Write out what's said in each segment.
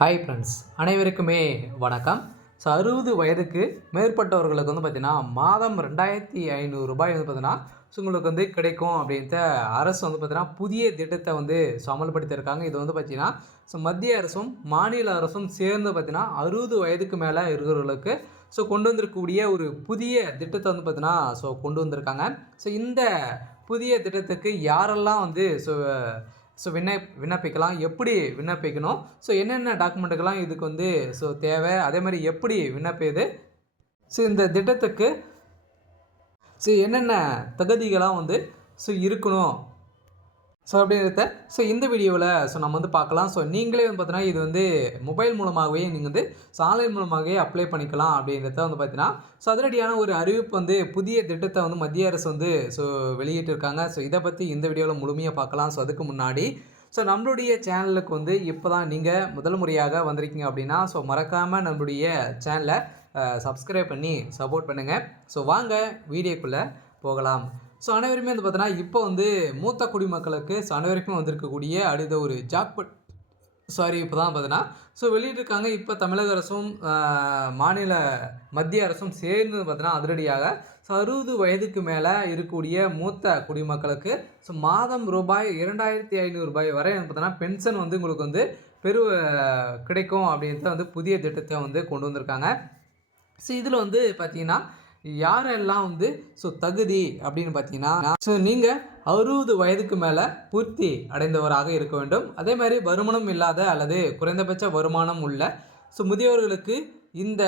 Hi friends, அனைவருக்குமே வணக்கம். So 60 வயதுக்கு மேற்பட்டவர்களுக்கு பார்த்தீங்கன்னா மாதம் 2,500 ரூபாய் பார்த்தீங்கன்னா உங்களுக்கு கிடைக்கும் அப்படின்ட்டு அரசு பார்த்தீங்கன்னா புதிய திட்டத்தை அமல்படுத்தியிருக்காங்க. இது பார்த்தீங்கன்னா மத்திய அரசும் மாநில அரசும் சேர்ந்து பார்த்தீங்கன்னா 60 வயதுக்கு மேலே இருக்கிறவர்களுக்கு கொண்டு வந்திருக்கக்கூடிய ஒரு புதிய திட்டத்தை பார்த்தீங்கன்னா கொண்டு வந்திருக்காங்க. இந்த புதிய திட்டத்துக்கு யாரெல்லாம் விண்ணப்பிக்கலாம், எப்படி விண்ணப்பிக்கணும், என்னென்ன டாக்குமெண்ட்டுக்கெல்லாம் இதுக்கு தேவை, அதே மாதிரி எப்படி விண்ணப்பிது, இந்த திட்டத்துக்கு என்னென்ன தகுதிகளாக இருக்கணும் அப்படிங்கிறத இந்த வீடியோவில் நம்ம பார்க்கலாம். நீங்களே பார்த்தீங்கன்னா இது மொபைல் மூலமாகவே நீங்கள் ஆன்லைன் மூலமாகவே அப்ளை பண்ணிக்கலாம் அப்படிங்கிறத பார்த்தீங்கன்னா அதிரடியான ஒரு அறிவிப்பு புதிய திட்டத்தை மத்திய அரசு வெளியிட்டிருக்காங்க. இதை பற்றி இந்த வீடியோவில் முழுமையாக பார்க்கலாம். அதுக்கு முன்னாடி நம்மளுடைய சேனலுக்கு இப்போ தான் நீங்கள் முதல் முறையாக வந்திருக்கீங்க அப்படின்னா மறக்காமல் நம்மளுடைய சேனலை சப்ஸ்கிரைப் பண்ணி சப்போர்ட் பண்ணுங்கள். வாங்க வீடியோக்குள்ளே போகலாம். அனைவருமே பார்த்தீங்கன்னா இப்போ மூத்த குடிமக்களுக்கு அனைவருக்குமே வந்திருக்கக்கூடிய அடுத்த ஒரு ஜாக்பாட் இப்போ தான் பார்த்தீங்கன்னா வெளியிட்டிருக்காங்க. இப்போ தமிழக அரசும் மத்திய அரசும் சேர்ந்து பார்த்தீங்கன்னா அதிரடியாக 60 வயதுக்கு மேலே இருக்கக்கூடிய மூத்த குடிமக்களுக்கு மாதம் ரூபாய் 2,500 வரை பார்த்தீங்கன்னா பென்ஷன் உங்களுக்கு கிடைக்கும் அப்படின்ட்டு புதிய திட்டத்தை கொண்டு வந்திருக்காங்க. இதில் பார்த்தீங்கன்னா யாரெல்லாம் தகுதி அப்படின்னு பார்த்தீங்கன்னா நீங்கள் 60 வயதுக்கு மேலே பூர்த்தி அடைந்தவராக இருக்க வேண்டும். அதே மாதிரி வருமானம் இல்லாத அல்லது குறைந்தபட்ச வருமானம் உள்ள முதியவர்களுக்கு இந்த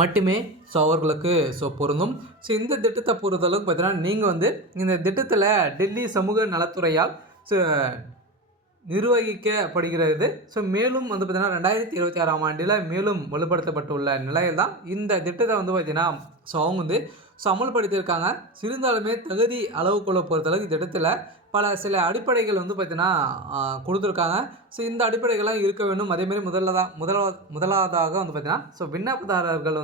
மட்டுமே அவர்களுக்கு பொருந்தும். இந்த திட்டத்தை பொறுத்தளவுக்கு பார்த்தீங்கன்னா நீங்கள் இந்த திட்டத்தில் டெல்லி சமூக நலத்துறையால் நிர்வகிக்கப்படுகிறது. மேலும் பார்த்தீங்கன்னா 2026ஆம் ஆண்டில் மேலும் வலுப்படுத்தப்பட்டுள்ள நிலையில் தான் இந்த திட்டத்தை பார்த்தீங்கன்னா அவங்க அமல்படுத்தியிருக்காங்க. இருந்தாலுமே தகுதி அளவுக்குள்ள பொறுத்தளவுக்கு திட்டத்தில் சில அடிப்படைகள் பார்த்தீங்கன்னா கொடுத்துருக்காங்க. இந்த அடிப்படைகள்லாம் இருக்க வேண்டும். அதேமாதிரி முதலாவதாக பார்த்தீங்கன்னா விண்ணப்பதாரர்கள்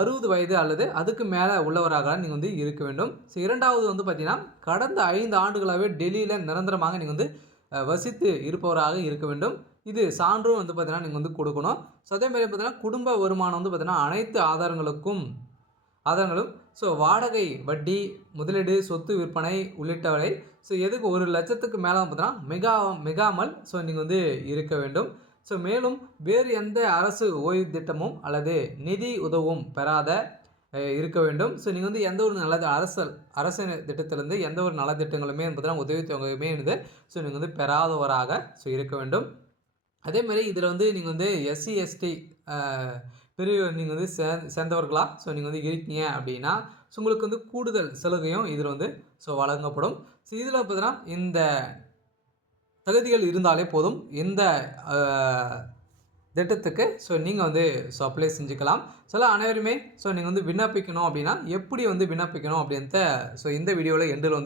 60 வயது அல்லது அதுக்கு மேலே உள்ளவராக நீங்கள் இருக்க வேண்டும். இரண்டாவது பார்த்தீங்கன்னா கடந்த 5 ஆண்டுகளாகவே டெல்லியில் நிரந்தரமாக நீங்கள் வசித்து இருப்பவராக இருக்க வேண்டும். இது சான்றும் பார்த்தீங்கன்னா நீங்கள் கொடுக்கணும். அதேமாதிரி பார்த்தீங்கன்னா குடும்ப வருமானம் பார்த்தீங்கன்னா அனைத்து ஆதாரங்களும் வாடகை, வட்டி, முதலீடு, சொத்து விற்பனை உள்ளிட்டவரை எதுக்கு 1 லட்சத்துக்கு மேலே பார்த்தீங்கன்னா மிகாமல் நீங்கள் இருக்க வேண்டும். மேலும் வேறு எந்த அரசு ஓய்வு திட்டமும் அல்லது நிதி உதவும் பெறாத இருக்க வேண்டும். நீங்கள் எந்த ஒரு அரசு திட்டத்திலேருந்து எந்த ஒரு நலத்திட்டங்களுமே பார்த்தீங்கன்னா உதவித்தொகையுமே நீங்கள் பெறாதவராக இருக்க வேண்டும். அதேமாதிரி இதில் நீங்கள் எஸ்சி எஸ்டி பிரிவு நீங்கள் சேர்ந்தவர்களாக நீங்கள் இருக்கீங்க அப்படின்னா உங்களுக்கு கூடுதல் சலுகையும் இதில் வழங்கப்படும். இதில் பார்த்தீங்கன்னா இந்த தகுதிகள் இருந்தாலே போதும் இந்த திட்டத்துக்கு நீங்கள் அப்ளை செஞ்சுக்கலாம். அனைவருமே நீங்கள் விண்ணப்பிக்கணும் அப்படின்னா எப்படி விண்ணப்பிக்கணும் அப்படின்ட்டு இந்த வீடியோவில் எண்டில்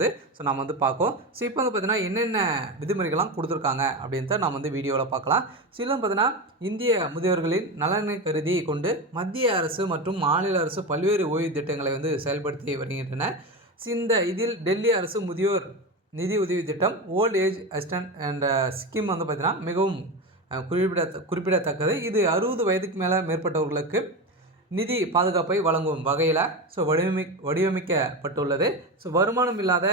நாம் பார்ப்போம். இப்போ பார்த்தீங்கன்னா என்னென்ன விதிமுறைகள்லாம் கொடுத்துருக்காங்க அப்படின்ட்டு நாம் வீடியோவில் பார்க்கலாம். பார்த்தீங்கன்னா இந்திய முதியவர்களின் நலனை கருதி கொண்டு மத்திய அரசு மற்றும் மாநில அரசு பல்வேறு ஓய்வு திட்டங்களை செயல்படுத்தி வருகின்றன. இதில் டெல்லி அரசு முதியோர் நிதி உதவி திட்டம் old age assistant and scheme பார்த்தீங்கன்னா மிகவும் குறிப்பிடத்தக்கது. இது 60 வயதுக்கு மேற்பட்டவர்களுக்கு நிதி பாதுகாப்பை வழங்கும் வகையில் வடிவமைக்கப்பட்டுள்ளது. வருமானம் இல்லாத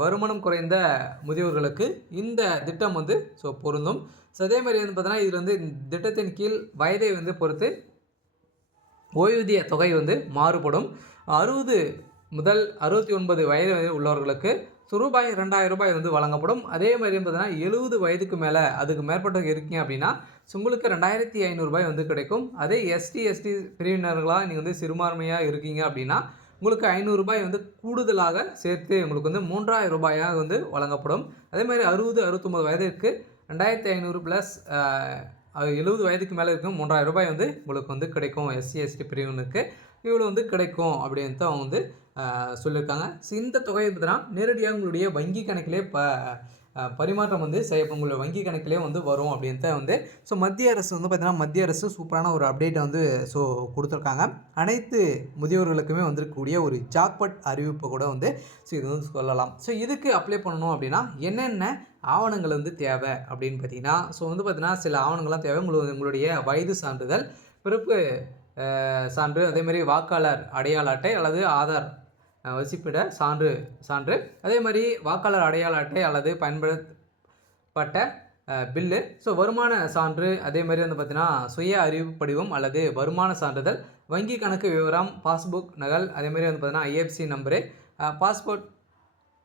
வருமானம் குறைந்த முதியோர்களுக்கு இந்த திட்டம் பொருந்தும். அதே மாதிரி பார்த்தீங்கன்னா இதில் திட்டத்தின் கீழ் வயதை பொறுத்து ஓய்வூதிய தொகை மாறுபடும். 60 முதல் 69 வயது உள்ளவர்களுக்கு ரூபாய் 2,000 வழங்கப்படும். அதே மாதிரி பார்த்தீங்கன்னா 70 வயதுக்கு மேலே அதுக்கு மேற்பட்டவங்க இருக்கீங்க அப்படின்னா உங்களுக்கு 2,500 கிடைக்கும். அதே எஸ்டி பிரிவினர்களாக நீங்கள் சிறுபான்மையாக இருக்கீங்க அப்படின்னா உங்களுக்கு 500 ரூபாய் கூடுதலாக சேர்த்து உங்களுக்கு 3,000 ரூபாயாக வழங்கப்படும். அதே மாதிரி 60-69 வயதிற்கு 2,500 ப்ளஸ் 70 வயதுக்கு மேலே இருக்கும் 3,000 ரூபாய் உங்களுக்கு கிடைக்கும். எஸ்சி எஸ்டி பிரிவினருக்கு இவ்வளோ கிடைக்கும் அப்படின்ட்டு அவங்க சொல்லியிருக்காங்க. இந்த தொகையை பார்த்தீங்கன்னா நேரடியாக உங்களுடைய வங்கி கணக்கிலே பரிமாற்றம் வந்து செய்யப்படும். உங்களோட வங்கி கணக்கிலே வந்து வரும் அப்படின்ட்டு வந்து ஸோ மத்திய அரசு வந்து பார்த்தீங்கன்னா, மத்திய அரசு சூப்பரான ஒரு அப்டேட்டை வந்து ஸோ குடுத்துருக்காங்க. அனைத்து முதியோர்களுக்குமே வந்திருக்கக்கூடிய ஒரு ஜாக்பாட் அறிவிப்பு கூட வந்து ஸோ இது வந்து சொல்லலாம். ஸோ இதுக்கு அப்ளை பண்ணணும் அப்படின்னா, என்னென்ன ஆவணங்கள் வந்து தேவை அப்படின்னு பார்த்தீங்கன்னா, ஸோ வந்து பார்த்தீங்கன்னா, சில ஆவணங்கள்லாம் தேவை. உங்களுடைய வயது சான்றிதழ், பிறப்பு சான்று, அதேமாரி வாக்காளர் அடையாள அட்டை அல்லது ஆதார் வசிப்பிட சான்று, அதேமாதிரி வாக்காளர் அடையாள அட்டை அல்லது பயன்படுத்தப்பட்ட பில்லு, ஸோ வருமான சான்று, அதேமாதிரி வந்து பார்த்தீங்கன்னா சுய அறிவு படிவம் அல்லது வருமான சான்றிதழ், வங்கி கணக்கு விவரம், பாஸ்புக் நகல், அதேமாதிரி வந்து பார்த்தீங்கன்னா ஐஎஃப்சி நம்பரு, பாஸ்போர்ட்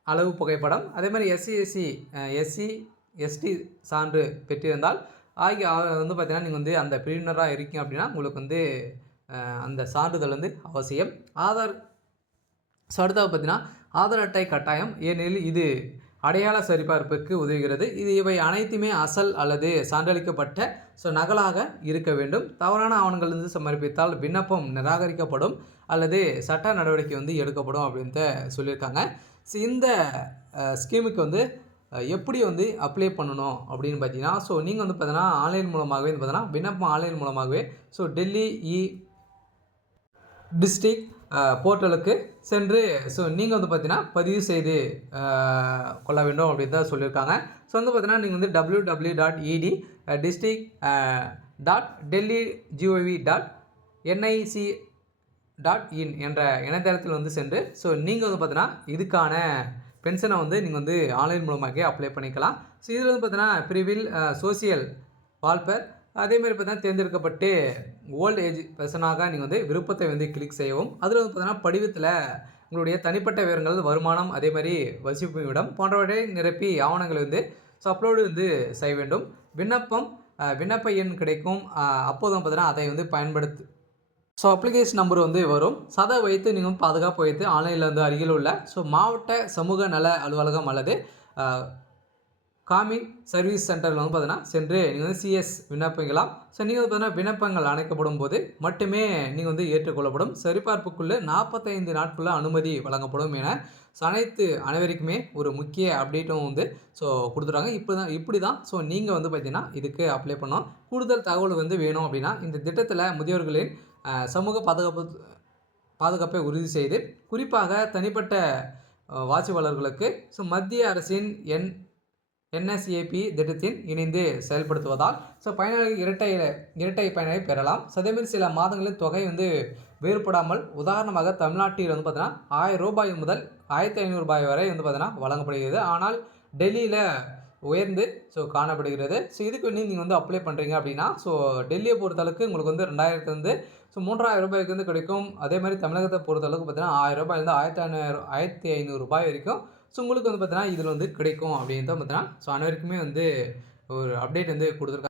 அளவு புகைப்படம், அதேமாதிரி எஸ்சி எஸ்டி சான்று பெற்றிருந்தால் ஆகிய வந்து பார்த்தீங்கன்னா நீங்கள் வந்து அந்த பிரிவினராக இருக்கீங்க அப்படின்னா உங்களுக்கு வந்து அந்த சான்றிதழ் வந்து அவசியம். ஆதார் ஸோ அடுத்தது பார்த்தீங்கன்னா ஆதார் அட்டை கட்டாயம், ஏனெனில் இது அடையாள சரிபார்ப்புக்கு உதவுகிறது. இவை அனைத்துமே அசல் அல்லது சான்றளிக்கப்பட்ட ஸோ நகலாக இருக்க வேண்டும். தவறான ஆவணங்கள் வந்து சமர்ப்பித்தால் விண்ணப்பம் நிராகரிக்கப்படும் அல்லது சட்ட நடவடிக்கை வந்து எடுக்கப்படும் அப்படின்ட்டு சொல்லியிருக்காங்க. ஸோ இந்த ஸ்கீமுக்கு வந்து எப்படி வந்து அப்ளை பண்ணணும் அப்படின்னு பார்த்தீங்கன்னா, ஸோ நீங்கள் வந்து பார்த்தீங்கன்னா ஆன்லைன் மூலமாகவே வந்து பார்த்தீங்கன்னா விண்ணப்பம் ஆன்லைன் மூலமாகவே ஸோ டெல்லி டிஸ்ட்ரிக்ட் போர்ட்டலுக்கு சென்று ஸோ நீங்கள் வந்து பார்த்தீங்கன்னா பதிவு செய்து கொள்ள வேண்டும் அப்படின்னு தான் சொல்லியிருக்காங்க. ஸோ வந்து பார்த்தீங்கன்னா நீங்கள் வந்து www.ed.delhi.gov.nic.in என்ற இணையதளத்தில் வந்து சென்று ஸோ நீங்கள் வந்து பார்த்தீங்கன்னா இதுக்கான பென்ஷனை வந்து நீங்கள் வந்து ஆன்லைன் மூலமாகவே அப்ளை பண்ணிக்கலாம். ஸோ இதில் வந்து பார்த்தீங்கன்னா பிரிவில் சோசியல் வால்பேர், அதேமாதிரி பார்த்தீங்கன்னா தேர்ந்தெடுக்கப்பட்டு ஓல்டு ஏஜ் பர்சனாக நீங்கள் வந்து விருப்பத்தை வந்து கிளிக் செய்யவும். அதில் வந்து பார்த்தீங்கன்னா படிவத்தில் உங்களுடைய தனிப்பட்ட விவரங்கள், வருமானம், அதேமாதிரி வசிப்பு இடம் போன்றவற்றை நிரப்பி ஆவணங்களை வந்து ஸோ அப்லோடு வந்து செய்ய வேண்டும். விண்ணப்ப எண் கிடைக்கும். அப்போது வந்து பார்த்தீங்கன்னா அதை வந்து ஸோ அப்ளிகேஷன் நம்பர் வந்து வரும். அதை வைத்து நீங்கள் பாதுகாப்பு வைத்து ஆன்லைனில் வந்து அருகில் உள்ள ஸோ மாவட்ட சமூக நல அலுவலகம் அல்லது காமின் சர்வீஸ் சென்டரில் வந்து பார்த்தீங்கன்னா சென்று நீங்கள் வந்து சிஎஸ் விண்ணப்பிக்கலாம். ஸோ நீங்கள் வந்து பார்த்தீங்கன்னா விண்ணப்பங்கள் அணைக்கப்படும் போது மட்டுமே நீங்கள் வந்து ஏற்றுக்கொள்ளப்படும். சரிபார்ப்புக்குள்ளே 45 நாட்குள்ளே அனுமதி வழங்கப்படும் என ஸோ அனைவருக்குமே ஒரு முக்கிய அப்டேட்டும் வந்து ஸோ கொடுத்துட்டாங்க. இப்படி தான் ஸோ நீங்கள் வந்து பார்த்தீங்கன்னா இதுக்கு அப்ளை பண்ணோம். கூடுதல் தகவல் வந்து வேணும் அப்படின்னா இந்த திட்டத்தில் முதியோர்களின் சமூக பாதுகாப்பை உறுதி செய்து குறிப்பாக தனிப்பட்ட வாசிப்பாளர்களுக்கு ஸோ மத்திய அரசின் என்எஸ்ஏபி திட்டத்தின் இணைந்து செயல்படுத்துவதால் ஸோ பயனாளர்கள் இரட்டை பயனை பெறலாம். அதேமாதிரி சில மாதங்களில் தொகை வந்து வேறுபடாமல், உதாரணமாக தமிழ்நாட்டில் வந்து பார்த்தீங்கன்னா ₹1000 முதல் ₹1500 வரை வந்து பார்த்தீங்கன்னா வழங்கப்படுகிறது. ஆனால் டெல்லியில் உயர்ந்து ஸோ காணப்படுகிறது. ஸோ இதுக்கு நீங்கள் வந்து அப்ளை பண்ணுறீங்க அப்படின்னா ஸோ டெல்லியை பொறுத்தளவுக்கு உங்களுக்கு வந்து 2000 ஸோ ₹3000 வந்து கிடைக்கும். அதேமாதிரி தமிழகத்தை பொறுத்தளவுக்கு பார்த்தீங்கன்னா ₹1000 ₹1500 வரைக்கும் ஸோ உங்களுக்கு வந்து பார்த்தீங்கன்னா இதில் வந்து கிடைக்கும் அப்படின்னு தான் பார்த்தீங்கன்னா ஸோ அனைவருக்குமே வந்து ஒரு அப்டேட் வந்து கொடுத்துருக்காங்க.